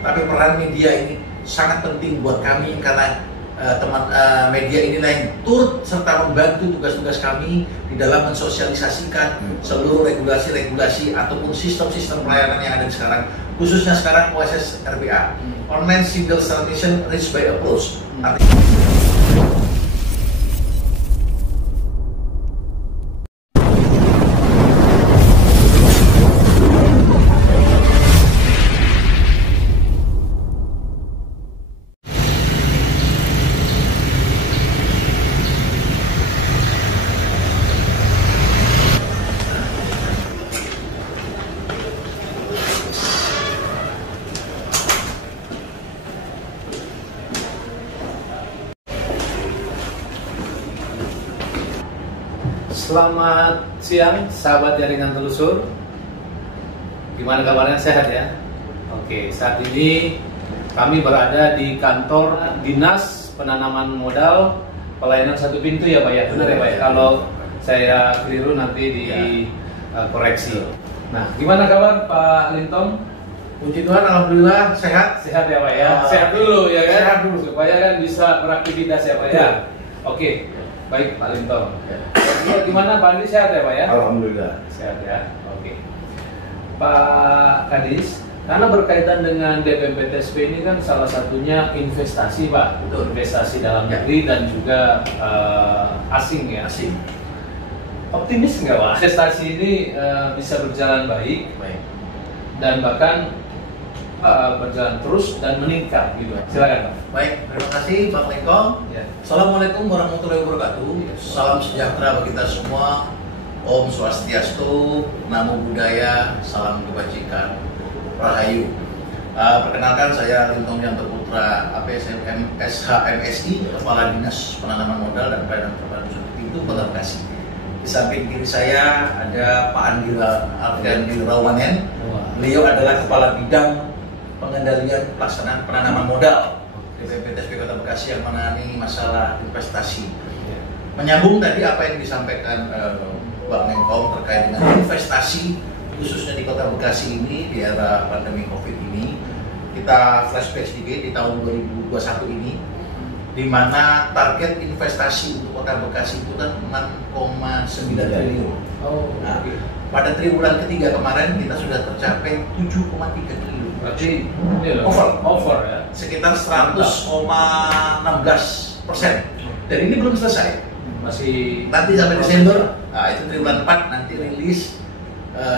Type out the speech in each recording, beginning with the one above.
Tapi peran media ini sangat penting buat kami karena media inilah yang turut serta membantu tugas-tugas kami di dalam mensosialisasikan seluruh regulasi-regulasi ataupun sistem-sistem pelayanan yang ada sekarang, khususnya sekarang OSS RBA, Online Single Submission Risk by Approach. Selamat siang, sahabat jaringan telusur. Gimana kabarnya, sehat ya? Oke, saat ini kami berada di kantor Dinas Penanaman Modal Pelayanan Satu Pintu ya Pak ya? Benar ya Pak ya? Kalau saya keliru nanti dikoreksi. Nah, gimana kabar Pak Lintong? Puji Tuhan, alhamdulillah sehat. Sehat ya Pak ya? Sehat dulu ya kan? Sehat dulu. Supaya kan bisa beraktivitas ya Pak ya? Oke, baik Pak Lintong. Ya, gimana Pak Andi, sehat ya Pak ya? Alhamdulillah. Sehat ya, oke. Pak Kadis, karena berkaitan dengan DPMPTSP ini kan salah satunya investasi Pak. Betul. Investasi dalam negeri dan juga asing ya. Asing. Optimis nggak Pak? Investasi ini bisa berjalan baik dan bahkan berjalan terus dan meningkat gitu. Silakan Pak. Baik, terima kasih Pak Lengkong. Ya. Assalamualaikum warahmatullahi wabarakatuh. Salam sejahtera bagi kita semua. Om Swastiastu, Namo Buddhaya, salam kebajikan, Rahayu. Perkenalkan, saya Lintong Yanto Putra, APSM SHMSI, Kepala Dinas Penanaman Modal dan Pelayanan Perbankan Satu Pintu, Kota Bekasi. Di samping kiri saya ada Pak Andi Rawanen. Beliau adalah Kepala Bidang Pengendalian Pelaksanaan Penanaman Modal DPMPTSP Kota Bekasi yang menangani masalah investasi. Menyambung tadi apa yang disampaikan Bang Menkom terkait dengan investasi khususnya di Kota Bekasi ini di era pandemi COVID ini, kita flashback sedikit di tahun 2021 ini, di mana target investasi untuk Kota Bekasi itu kan 6,9 triliun. Nah, pada triwulan ketiga kemarin kita sudah tercapai 7,3 triliun. Berarti over ya. Sekitar 100,16%. Dan ini belum selesai. Masih Nanti sampai Desember, itu triwulan 4 nanti rilis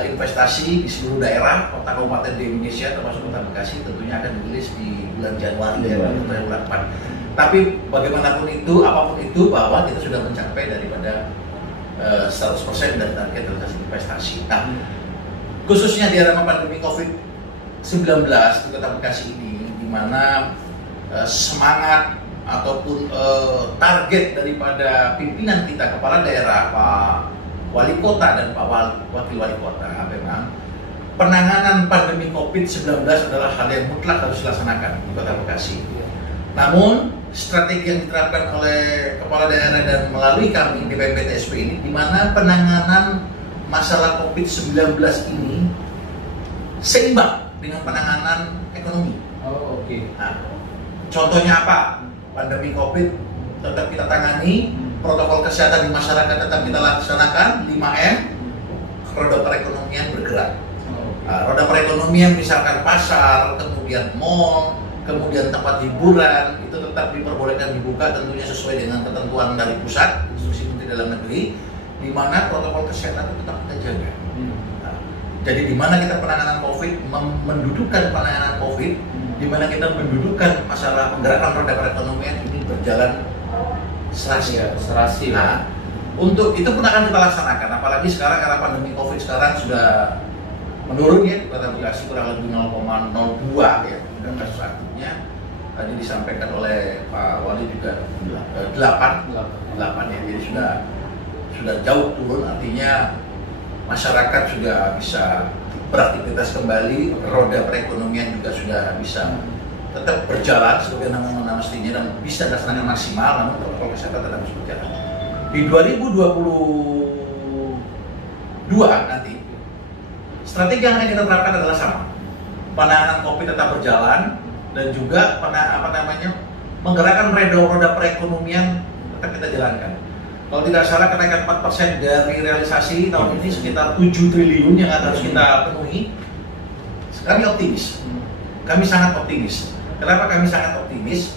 investasi di seluruh daerah kota kabupaten di Indonesia termasuk Kota Bekasi tentunya akan dirilis di bulan Januari ya, triwulan 4. Tapi bagaimanapun itu, apapun itu, bahwa kita sudah mencapai daripada 100% dari target investasi. Nah, khususnya di era pandemi COVID-19 di Kota Bekasi ini, di mana semangat ataupun target daripada pimpinan kita, kepala daerah, Pak Wali Kota dan Pak Wakil Wali Kota, memang penanganan pandemi COVID-19 adalah hal yang mutlak harus dilaksanakan di Kota Bekasi. Namun strategi yang diterapkan oleh kepala daerah dan melalui kami di DPMPTSP ini, di mana penanganan masalah COVID-19 ini seimbang dengan penanganan ekonomi. Nah, contohnya apa? Pandemi COVID tetap kita tangani, protokol kesehatan di masyarakat tetap kita laksanakan, 5M, roda perekonomian bergerak. Nah, roda perekonomian misalkan pasar, kemudian mall, kemudian tempat hiburan, itu tetap diperbolehkan dibuka tentunya sesuai dengan ketentuan dari pusat, instruksi Menteri Dalam Negeri, di mana protokol kesehatan itu tetap kita jaga. Nah, jadi di mana kita penanganan COVID, mendudukan penanganan COVID, di mana kita mendudukan masalah penggerakan roda perekonomian ini berjalan serasi. Nah, untuk itu pun akan kita laksanakan, apalagi sekarang karena pandemi COVID sekarang sudah menurun ya, di Kota Bekasi kurang lebih 0,02 ya, kasus aktifnya. Tadi disampaikan oleh Pak Wali juga 8 ya, jadi sudah jauh turun, artinya masyarakat sudah bisa beraktivitas kembali, roda perekonomian juga sudah bisa tetap berjalan sebagai nama mestinya dan bisa dilaksanakan maksimal, namun protokol kesehatan tetap harus berjalan. Di 2022 nanti strategi yang akan kita terapkan adalah sama, penanganan COVID tetap berjalan, dan juga menggerakkan roda perekonomian tetap kita jalankan. Kalau tidak salah kenaikan 4% dari realisasi tahun ini sekitar 7 triliun yang harus kita penuhi. Kami optimis, kami sangat optimis. Kenapa kami sangat optimis?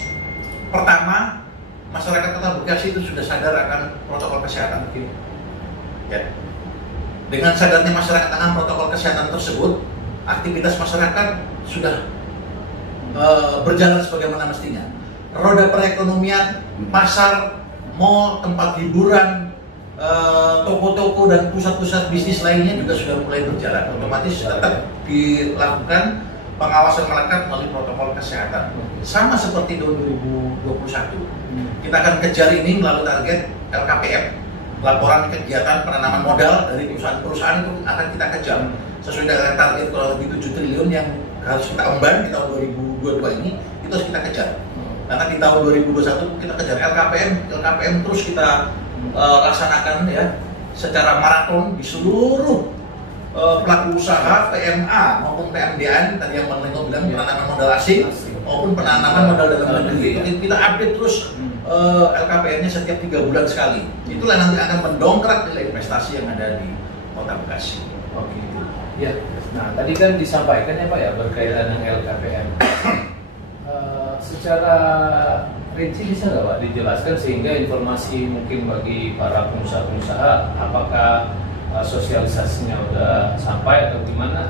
Pertama, masyarakat Kota Bekasi itu sudah sadar akan protokol kesehatan. Ya. Dengan sadarnya masyarakat akan protokol kesehatan tersebut, aktivitas masyarakat sudah berjalan sebagaimana mestinya. Roda perekonomian, pasar, mal, tempat hiburan, toko-toko dan pusat-pusat bisnis lainnya juga sudah mulai berjalan. Otomatis tetap dilakukan pengawasan melekat melalui protokol kesehatan. Sama seperti tahun 2021. Kita akan kejar ini melalui target LKPM, laporan kegiatan penanaman modal dari perusahaan-perusahaan itu akan kita kejar sesuai dengan target kurang lebih 7 triliun yang harus kita emban di tahun 2022 ini, itu harus kita kejar. Karena di tahun 2021 kita kejar LKPM terus kita laksanakan ya secara maraton di seluruh pelaku usaha PMA maupun PMDN, tadi yang Bang Lenggo bilang penanaman modal asing maupun penanaman modal dalam negeri. Kita update terus LKPM-nya setiap 3 bulan sekali. Itulah nanti akan mendongkrak nilai investasi yang ada di Kota Bekasi. Oke. Ya. Nah, tadi kan disampaikan ya Pak ya berkaitan dengan LKPM. Secara rinci bisa nggak Pak dijelaskan sehingga informasi mungkin bagi para pengusaha-pengusaha apakah sosialisasinya udah sampai atau gimana?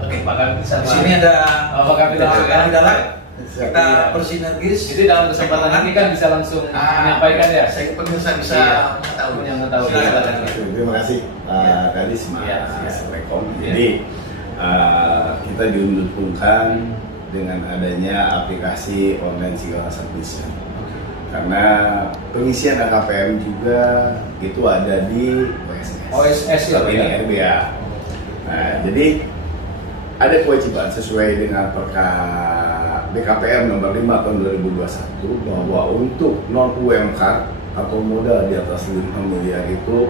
Oke. Apakah bisa di sini ada apakah kita bersinergis. Jadi dalam kesempatan ini kan bisa langsung menyampaikan ya. Saya pemirsa bisa mengetahui. Terima kasih Pak Kadis, Mas Rekom. Jadi kita diuntungkan dengan adanya aplikasi online Single Submission. Karena pengisian LKPM juga itu ada di OSS ya, ini RBA. Nah, jadi ada kewajiban sesuai dengan Perka BKPM nomor 5 tahun 2021 bahwa untuk non UMK atau modal di atas 5 miliar itu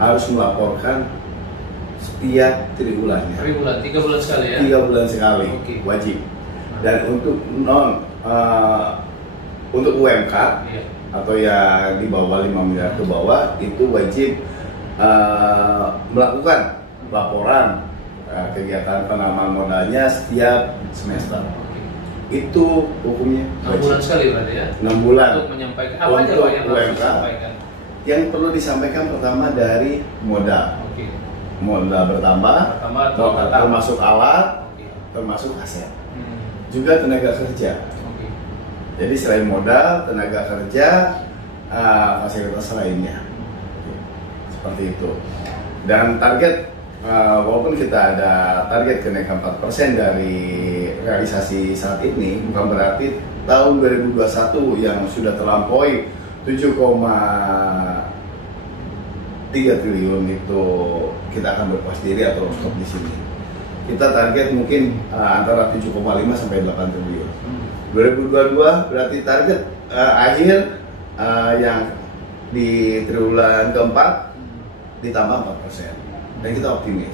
harus melaporkan setiap triwulannya. 3 bulan sekali ya? 3 bulan sekali, wajib. Dan untuk untuk UMK atau yang di bawah 5 miliar ke bawah itu wajib melakukan laporan kegiatan penanaman modalnya setiap semester. Itu hukumnya 6 bulan sekali berarti ya? 6 bulan untuk menyampaikan apa aja Pak yang harus disampaikan? Yang perlu disampaikan pertama dari modal. Modal bertambah termasuk alat, termasuk aset. Juga tenaga kerja. Jadi selain modal, tenaga kerja, fasilitas lainnya. Seperti itu. Dan target, walaupun kita ada target kenaikan 4% dari realisasi saat ini, bukan berarti tahun 2021 yang sudah terlampaui 7,3 triliun itu kita akan berpuas diri atau stop di sini. Kita target mungkin antara 7,5 sampai 8 triliun. 2022 berarti target akhir yang di triwulan keempat ditambah 4%. Dan kita optimis.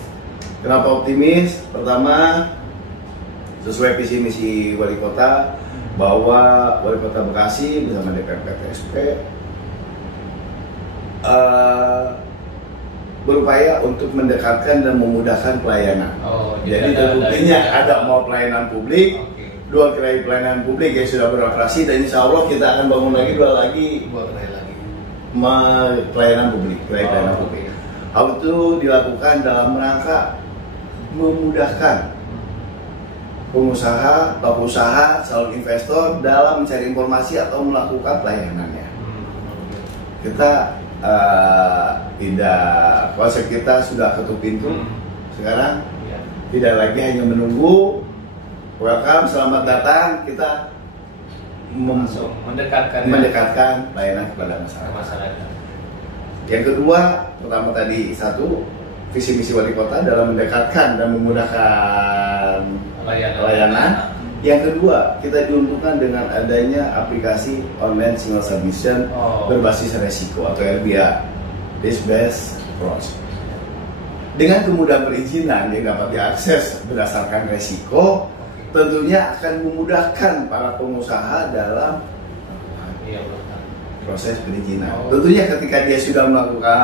Kenapa optimis? Pertama, sesuai visi misi Wali Kota bahwa Wali Kota Bekasi bersama DPR PTSP berupaya untuk mendekatkan dan memudahkan pelayanan. Jadi tentunya ada mau pelayanan publik, dua gerai pelayanan publik yang sudah beroperasi, dan insya Allah kita akan bangun lagi dua gerai lagi pelayanan publik, pelayanan publik. Hal itu dilakukan dalam rangka memudahkan pengusaha, pelaku usaha, calon investor dalam mencari informasi atau melakukan pelayanannya. Kita tidak, konsep kita sudah ketuk pintu. Sekarang tidak lagi hanya menunggu welcome, selamat datang, kita mendekatkan pelayanan kepada masyarakat. Yang kedua, pertama tadi satu, visi misi Wali Kota dalam mendekatkan dan memudahkan layanan. Yang kedua, kita diuntungkan dengan adanya aplikasi online single submission berbasis resiko atau RBA, risk based approach. Dengan kemudahan perizinan yang dapat diakses berdasarkan resiko, tentunya akan memudahkan para pengusaha dalam proses perizinan. Tentunya ketika dia sudah melakukan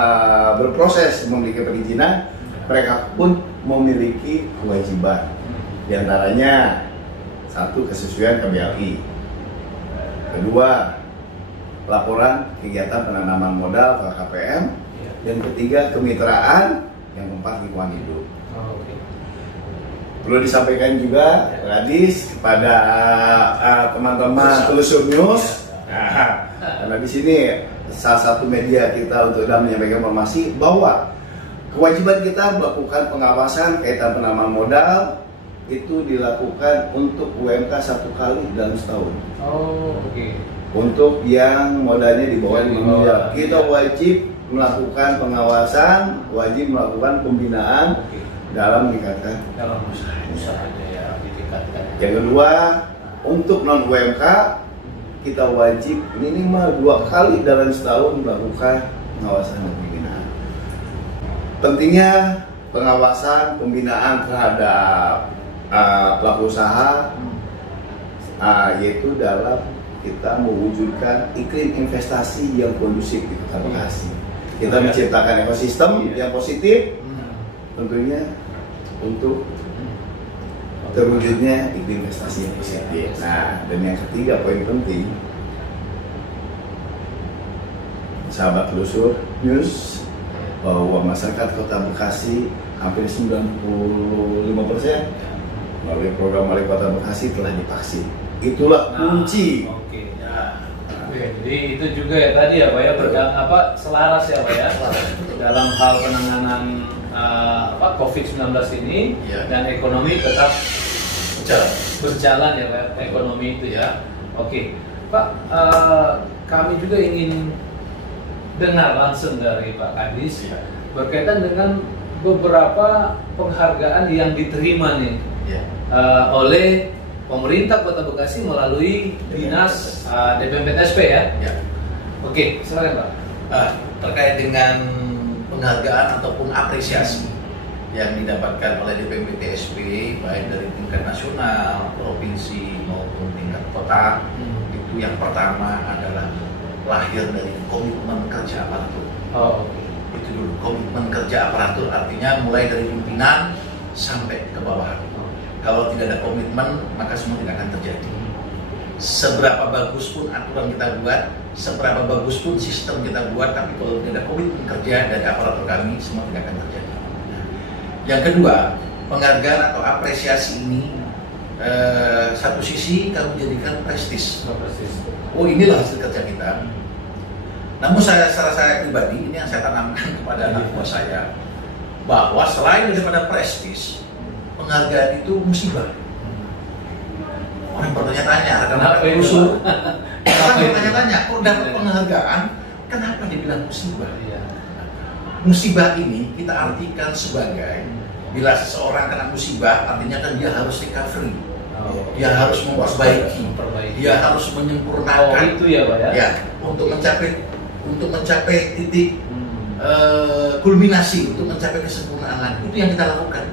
berproses memiliki perizinan, mereka pun memiliki kewajiban. Di antaranya satu, kesesuaian KBLI. Kedua, laporan kegiatan penanaman modal ke KPM. Dan ketiga, kemitraan. Yang keempat, lingkungan hidup. Perlu disampaikan juga, Kadis, kepada teman-teman Telusur News. Karena di sini salah satu media kita untuk dalam menyampaikan informasi bahwa kewajiban kita melakukan pengawasan kaitan penanaman modal itu dilakukan untuk UMK 1 kali dalam setahun. Untuk yang modalnya di bawah 5 miliar, kita wajib melakukan pengawasan, wajib melakukan pembinaan dalam meningkatkan usahanya ditingkatkan. Yang kedua, untuk non UMK kita wajib minimal 2 kali dalam setahun melakukan pengawasan dan pembinaan. Pentingnya pengawasan pembinaan terhadap pelaku usaha, yaitu dalam kita mewujudkan iklim investasi yang kondusif di Kota Bekasi. Kita menciptakan ekosistem yang positif, tentunya untuk terwujudnya iklim investasi yang positif. Nah, dan yang ketiga poin penting, sahabat Telusur News, bahwa masyarakat Kota Bekasi hampir 95% melalui program Wali Kota Bekasi telah divaksin. Itulah kunci. Jadi itu juga ya tadi ya Pak ya, selaras ya Pak ya dalam hal penanganan COVID-19 ini dan ekonomi tetap berjalan ya Pak, ekonomi itu ya. Oke Pak, kami juga ingin dengar langsung dari Pak Kadis berkaitan dengan beberapa penghargaan yang diterima nih oleh pemerintah Kota Bekasi melalui Dinas DPMPTSP ya. Oke, silakan Pak. Terkait dengan penghargaan ataupun apresiasi yang didapatkan oleh DPMPTSP baik dari tingkat nasional, provinsi maupun tingkat kota, itu yang pertama adalah lahir dari komitmen kerja aparatur. Itu dulu, komitmen kerja aparatur artinya mulai dari pimpinan sampai ke bawah. Kalau tidak ada komitmen, maka semua tidak akan terjadi. Seberapa bagus pun aturan kita buat, seberapa bagus pun sistem kita buat, tapi kalau tidak ada komitmen kerja dari aparatur kami, semua tidak akan terjadi. Yang kedua, penghargaan atau apresiasi ini satu sisi kami jadikan prestis. Oh, inilah hasil kerja kita. Namun secara saya pribadi, ini yang saya tanamkan kepada anak buah saya, bahwa selain daripada prestis, penghargaan itu musibah. Orang bertanya-tanya, kenapa usul? Orang bertanya-tanya, kok dapat penghargaan, kenapa dibilang musibah? Musibah ini kita artikan sebagai bila seseorang kena musibah, artinya kan dia harus recovery, dia harus memperbaiki, dia harus menyempurnakan. Itu ya Pak ya? Ya, untuk mencapai titik kulminasi, untuk mencapai kesempurnaan. Itu yang kita lakukan.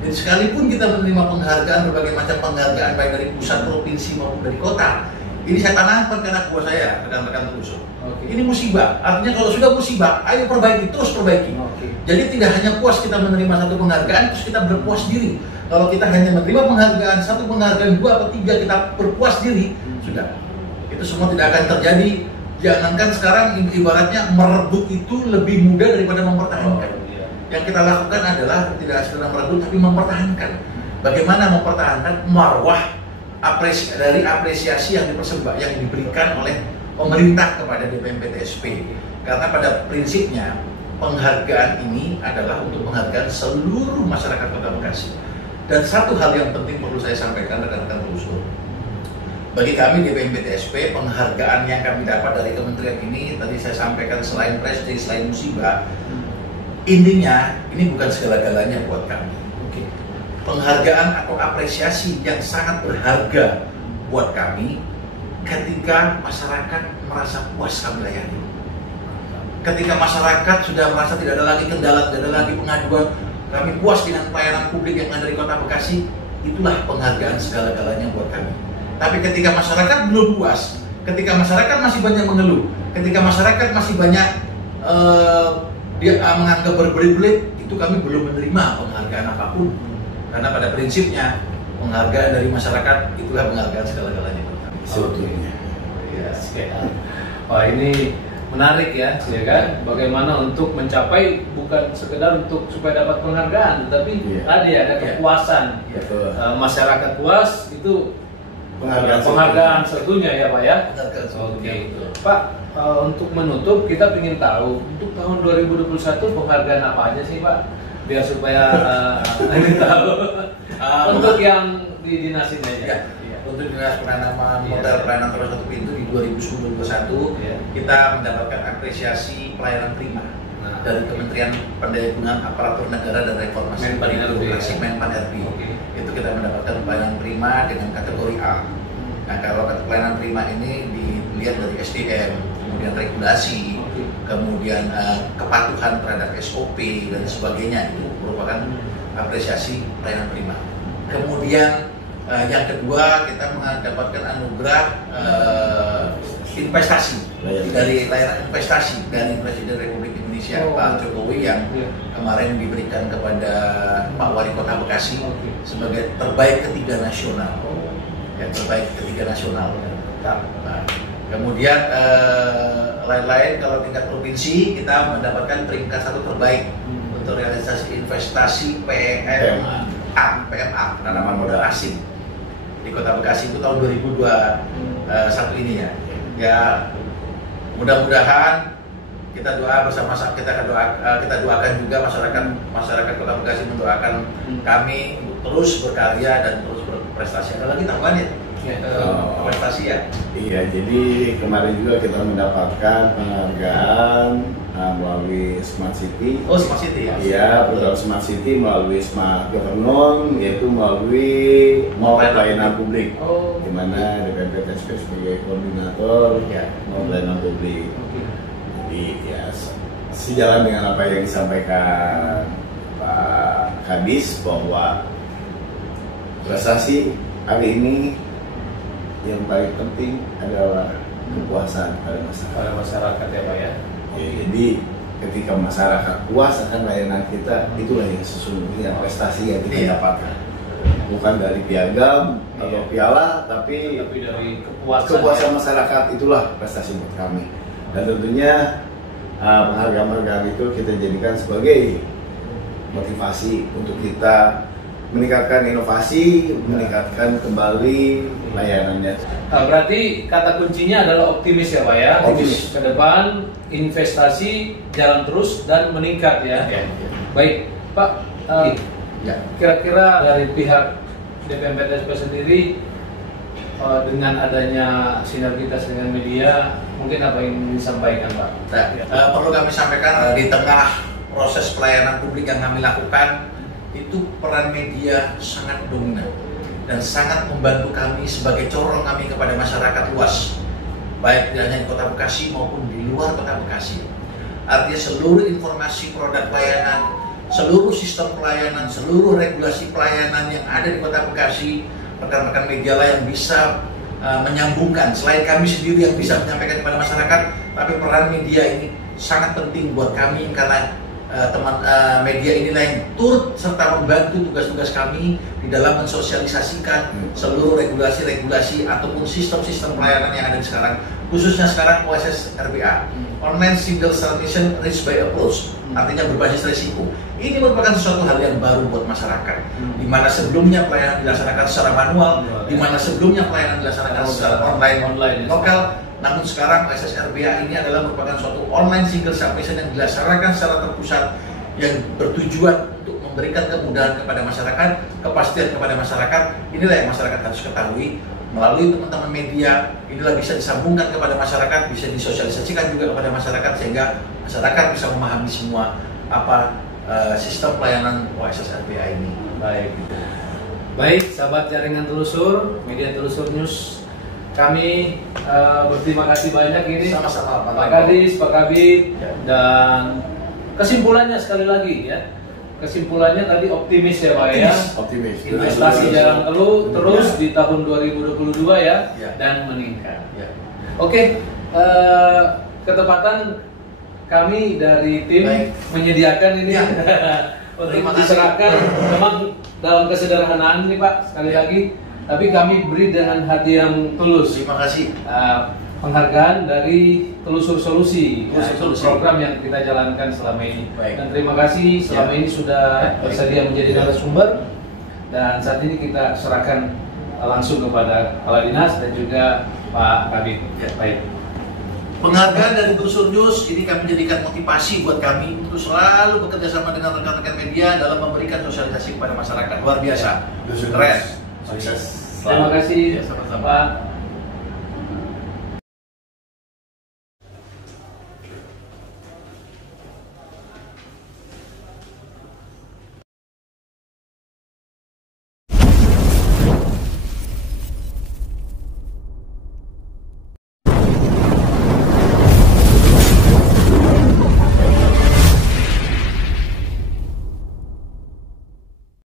Dan sekalipun kita menerima penghargaan, berbagai macam penghargaan baik dari pusat, provinsi maupun dari kota, ini saya tanamkan ke anak buah saya, rekan-rekan Telusur. Ini musibah, artinya kalau sudah musibah, ayo perbaiki, terus perbaiki. Jadi tidak hanya puas kita menerima satu penghargaan, terus kita berpuas diri. Kalau kita hanya menerima penghargaan, satu penghargaan, 2 atau 3 kita berpuas diri, sudah. Itu semua tidak akan terjadi. Jangankan sekarang ibaratnya merebut itu lebih mudah daripada mempertahankan. Yang kita lakukan adalah tidak sekedar merebut tapi mempertahankan. Bagaimana mempertahankan marwah dari apresiasi yang diberikan oleh pemerintah kepada DPMPTSP. Karena pada prinsipnya penghargaan ini adalah untuk penghargaan seluruh masyarakat Kota Bekasi. Dan satu hal yang penting perlu saya sampaikan rekan-rekan Telusur. Bagi kami DPMPTSP, penghargaan yang kami dapat dari kementerian ini tadi saya sampaikan selain prestis, selain musibah, intinya ini bukan segala-galanya buat kami. Penghargaan atau apresiasi yang sangat berharga buat kami ketika masyarakat merasa puas kami layani. Ketika masyarakat sudah merasa tidak ada lagi kendala, tidak ada lagi pengaduan, kami puas dengan pelayanan publik yang ada di Kota Bekasi, itulah penghargaan segala-galanya buat kami. Tapi ketika masyarakat belum puas, ketika masyarakat masih banyak mengeluh, ketika masyarakat masih banyak dia menganggap berbelit-belit, itu kami belum menerima penghargaan apapun. Karena pada prinsipnya penghargaan dari masyarakat itulah penghargaan segala-galanya buat kami. Sebetulnya. Ya, wah ini menarik ya kan? Bagaimana untuk mencapai bukan sekedar untuk supaya dapat penghargaan, tetapi tadi ada kepuasan. Masyarakat puas itu penghargaan satunya ya Pak ya. Oke. Pak, untuk menutup kita ingin tahu untuk tahun 2021 penghargaan apa aja sih Pak? Biar supaya ingin tahu. Untuk yang di dinas ini aja. Untuk dinas penanaman modal pelayanan terus satu pintu di 2021 kita mendapatkan apresiasi pelayanan prima dari Kementerian Pendaya-gunaan Aparatur Negara dan Reformasi Birokrasi Menpan RB. Itu kita mendapatkan pelayanan prima dengan kategori A. Nah, kalau pelayanan prima ini dilihat dari SDM, kemudian regulasi, kemudian kepatuhan terhadap SOP dan sebagainya, itu merupakan apresiasi pelayanan prima. Kemudian yang kedua, kita mendapatkan anugerah investasi dari layanan investasi dari Presiden Republik Indonesia Pak Jokowi yang kemarin diberikan kepada Pak Wali Kota Bekasi sebagai terbaik ketiga nasional. Terbaik ketiga nasional. Nah, kemudian lain-lain kalau tingkat provinsi kita mendapatkan peringkat 1 terbaik untuk realisasi investasi PMA penanaman modal asing di Kota Bekasi itu tahun 2021 ini ya. Ya mudah-mudahan kita doa bersama-sama, kita doakan juga masyarakat Kota Bekasi mendoakan kami terus berkarya dan terus berprestasi. Ada lagi tambahan ya? Prestasi ya? Iya, jadi kemarin juga kita mendapatkan penghargaan melalui Smart City. Oh, Smart City ya? Iya, program Smart City melalui Smart Government, yaitu melalui Mall Pelayanan Publik. Di mana DPMPTSP sebagai koordinator Mall Pelayanan Publik. Jadi ya sejalan dengan apa yang disampaikan Pak Kadis bahwa prestasi hari ini yang paling penting adalah kepuasan pada masyarakat ya Pak ya. Jadi ketika masyarakat puas akan layanan kita, itulah yang sesungguhnya prestasi yang kita dapatkan. Bukan dari piagam atau piala, tapi dari kepuasan masyarakat, itulah prestasi buat kami. Dan tentunya penghargaan-penghargaan itu kita jadikan sebagai motivasi untuk kita meningkatkan inovasi, meningkatkan kembali layanannya. Berarti kata kuncinya adalah optimis ya Pak ya. Optimis. Ke depan investasi jalan terus dan meningkat ya. Baik Pak, kira-kira dari pihak DPMPTSP sendiri dengan adanya sinergitas dengan media, mungkin apa yang ingin disampaikan Pak? Perlu kami sampaikan di tengah proses pelayanan publik yang kami lakukan, itu peran media sangat dominan dan sangat membantu kami sebagai corong kami kepada masyarakat luas, baik tidak hanya di Kota Bekasi maupun di luar Kota Bekasi. Artinya seluruh informasi produk pelayanan, seluruh sistem pelayanan, seluruh regulasi pelayanan yang ada di Kota Bekasi, rekan-rekan media lah yang bisa menyambungkan. Selain kami sendiri yang bisa menyampaikan kepada masyarakat, tapi peran media ini sangat penting buat kami karena media inilah yang turut serta membantu tugas-tugas kami di dalam mensosialisasikan seluruh regulasi-regulasi ataupun sistem-sistem pelayanan yang ada sekarang, khususnya sekarang OSS RBA, Online Single Submission Risk by Approach, artinya berbasis risiko. Ini merupakan sesuatu hal yang baru buat masyarakat, di mana sebelumnya pelayanan dilaksanakan secara manual, di mana sebelumnya pelayanan dilaksanakan secara online lokal. Namun sekarang OSS RBA ini adalah merupakan suatu online single submission yang dilaksanakan secara terpusat yang bertujuan untuk memberikan kemudahan kepada masyarakat, kepastian kepada masyarakat. Inilah yang masyarakat harus ketahui. Melalui teman-teman media, inilah bisa disambungkan kepada masyarakat, bisa disosialisasikan juga kepada masyarakat sehingga masyarakat bisa memahami semua apa sistem pelayanan OSS RBA ini. Baik, sahabat jaringan telusur, media telusur news. Kami berterima kasih banyak ini sama-sama Pak Kadis, Pak Kabid, dan kesimpulannya sekali lagi ya, kesimpulannya tadi optimis ya Pak ya. Optimis. Investasi Jarang Teluh terus di tahun 2022 ya, Ya. dan meningkat. Ya. Oke, ketepatan kami dari tim Baik. menyediakan ini Ya. untuk Terima kasih. diserahkan. Memang dalam kesederhanaan ini Pak, sekali Ya. lagi, tapi kami beri dengan hati yang tulus. Terima kasih. Penghargaan dari Telusur Solusi, Ya, untuk Solusi. program yang kita jalankan selama ini. Baik. Dan terima kasih selama Ya. ini sudah Baik. bersedia menjadi narasumber. Dan saat ini kita serahkan langsung kepada Kepala Dinas dan juga Pak Kabid. Ya. Baik. Penghargaan dari Telusur News ini kami jadikan motivasi buat kami untuk selalu bekerja sama dengan rekan-rekan media dalam memberikan sosialisasi kepada masyarakat. Luar biasa. Telusur Keren. News. Sukses. Terima kasih Ya, sama-sama. Pak.